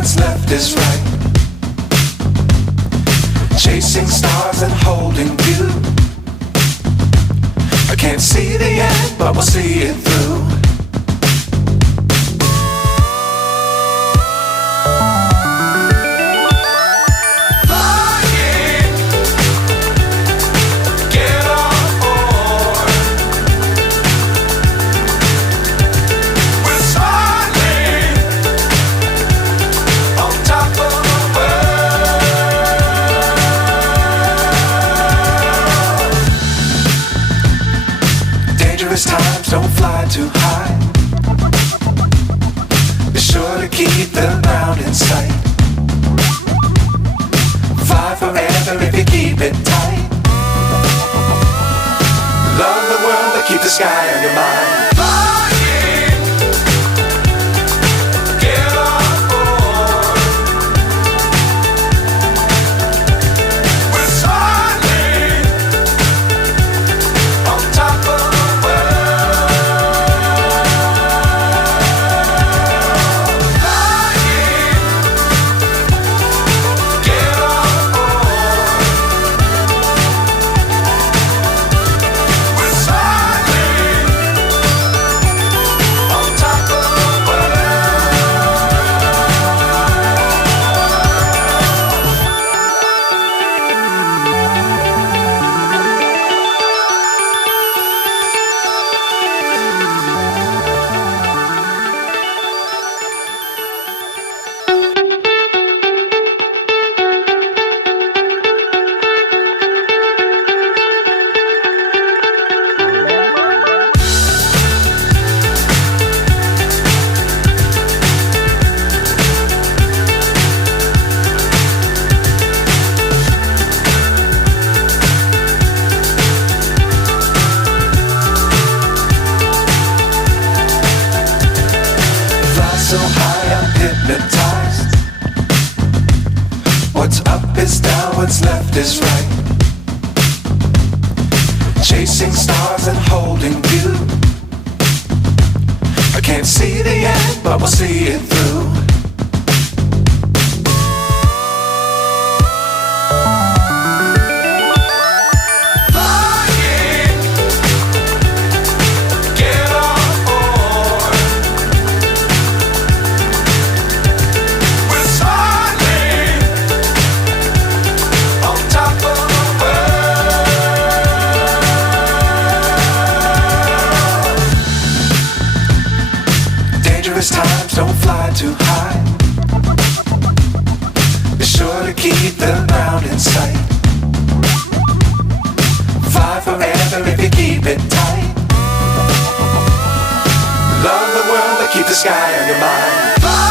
what's left is right. Chasing stars and holding you. I can't see the end, but we'll see it through. Times don't fly too high. Be sure to keep the ground in sight. Fly forever if you keep it tight. Love the world but keep the sky on your mind. So high I'm hypnotized. What's up is down, what's left is right. Chasing stars and holding you. I can't see the end, but we'll see it through. Times don't fly too high. Be sure to keep the ground in sight. Fly forever if you keep it tight. Love the world but keep the sky on your mind.